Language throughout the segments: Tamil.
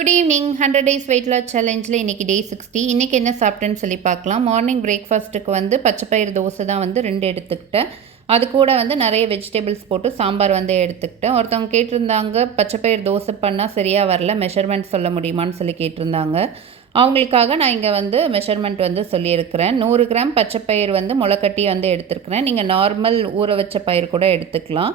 Good evening 100 days weight loss சேலஞ்சில் இன்றைக்கி டே 60. இன்றைக்கி என்ன சாப்பிட்டேன்னு சொல்லி பார்க்கலாம். மார்னிங் பிரேக்ஃபாஸ்ட்டுக்கு வந்து பச்சைப்பயிறு தோசை தான் வந்து 2 எடுத்துக்கிட்டேன். அது கூட வந்து நிறைய வெஜிடபிள்ஸ் போட்டு சாம்பார் வந்து எடுத்துக்கிட்டேன். ஒருத்தவங்க கேட்டிருந்தாங்க, பச்சைப்பயிறு தோசை பண்ணால் சரியாக வரல, மெஷர்மெண்ட் சொல்ல முடியுமான்னு சொல்லி கேட்டிருந்தாங்க. அவங்களுக்காக நான் இங்கே வந்து மெஷர்மெண்ட் வந்து சொல்லியிருக்கிறேன். 100 கிராம் பச்சைப்பயிறு வந்து முளைக்கட்டி வந்து எடுத்துருக்கிறேன். நீங்கள் நார்மல் ஊற வச்ச பயிர் கூட எடுத்துக்கலாம்.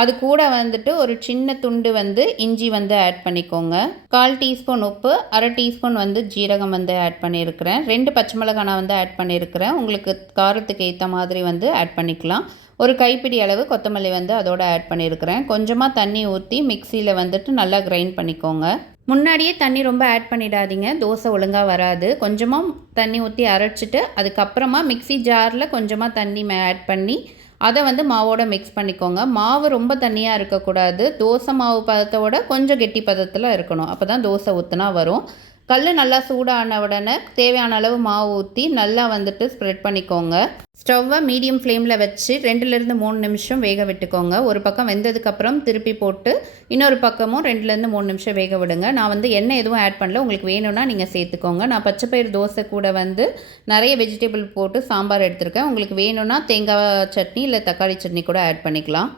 அது கூட வந்துட்டு ஒரு சின்ன துண்டு வந்து இஞ்சி வந்து ஆட் பண்ணிக்கோங்க. 1/4 டீஸ்பூன் உப்பு, 1/2 டீஸ்பூன் வந்து ஜீரகம் வந்து ஆட் பண்ணியிருக்கிறேன். 2 பச்சை மிளகாய் நான் வந்து ஆட் பண்ணியிருக்கிறேன். உங்களுக்கு காரத்துக்கு ஏற்ற மாதிரி வந்து ஆட் பண்ணிக்கலாம். ஒரு கைப்பிடி அளவு கொத்தமல்லி வந்து அதோட ஆட் பண்ணியிருக்கிறேன். கொஞ்சமாக தண்ணி ஊற்றி மிக்சியில் வந்துட்டு நல்லா கிரைண்ட் பண்ணிக்கோங்க. முன்னாடியே தண்ணி ரொம்ப ஆட் பண்ணிடாதீங்க, தோசை ஒழுங்காக வராது. கொஞ்சமாக தண்ணி ஊற்றி அரைச்சிட்டு அதுக்கப்புறமா மிக்சி ஜாரில் கொஞ்சமாக தண்ணி ஆட் பண்ணி அதை வந்து மாவோட மிக்ஸ் பண்ணிக்கோங்க. மாவு ரொம்ப தண்ணியாக இருக்கக்கூடாது. தோசை மாவு பதத்தோட கொஞ்சம் கெட்டி பதத்தில் இருக்கணும். அப்போ தான் தோசை ஊற்றினா வரும். கல் நல்லா சூடான உடனே தேவையான அளவு மாவு ஊற்றி நல்லா வந்துட்டு ஸ்ப்ரெட் பண்ணிக்கோங்க. ஸ்டவ்வை மீடியம் ஃப்ளேமில் வச்சு 2லேருந்து 3 நிமிஷம் வேக விட்டுக்கோங்க. ஒரு பக்கம் வெந்ததுக்கப்புறம் திருப்பி போட்டு இன்னொரு பக்கமும் 2லேருந்து 3 நிமிஷம் வேக விடுங்க. நான் வந்து எண்ணெய் எதுவும் ஆட் பண்ணல, உங்களுக்கு வேணும்னா நீங்கள் சேர்த்துக்கோங்க. நான் பச்சைப்பயிறு தோசை கூட வந்து நிறைய வெஜிடபிள் போட்டு சாம்பார் எடுத்திருக்கேன். உங்களுக்கு வேணும்னா தேங்காய் சட்னி இல்லை தக்காளி சட்னி கூட ஆட் பண்ணிக்கலாம்.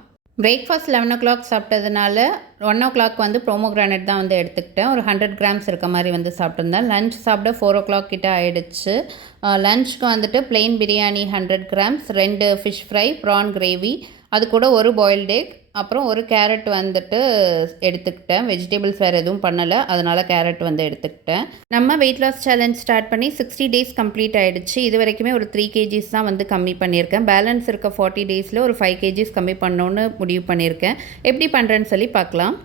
பிரேக்ஃபாஸ்ட் 11 o'clock சாப்பிட்டதுனால 1 o'clock வந்து ப்ரோமோகிரானட் தான் வந்து எடுத்துக்கிட்டேன். ஒரு 100 கிராம்ஸ் இருக்க மாதிரி வந்து சாப்பிட்ருந்தேன். லஞ்ச் சாப்பிட 4 o'clock கிட்ட ஆகிடுச்சு. லஞ்சுக்கு வந்துட்டு plain biryani 100 grams, 2 fish fry, prawn gravy, அது கூட ஒரு பாயில்டு எக், அப்புறம் ஒரு கேரட் வந்துட்டு எடுத்துக்கிட்டேன். வெஜிடபிள்ஸ் வேறு எதுவும் பண்ணலை, அதனால் கேரட் வந்து எடுத்துக்கிட்டேன். நம்ம வெயிட் லாஸ் சேலஞ்ச் ஸ்டார்ட் பண்ணி 60 டேஸ் கம்ப்ளீட் ஆகிடுச்சு. இது வரைக்குமே ஒரு 3 kgs தான் வந்து கம்மி பண்ணியிருக்கேன். பேலன்ஸ் இருக்க 40 டேஸில் ஒரு 5 kgs கம்மி பண்ணணுன்னு முடிவு பண்ணியிருக்கேன். எப்படி பண்ணுறேன்னு சொல்லி பார்க்கலாம்.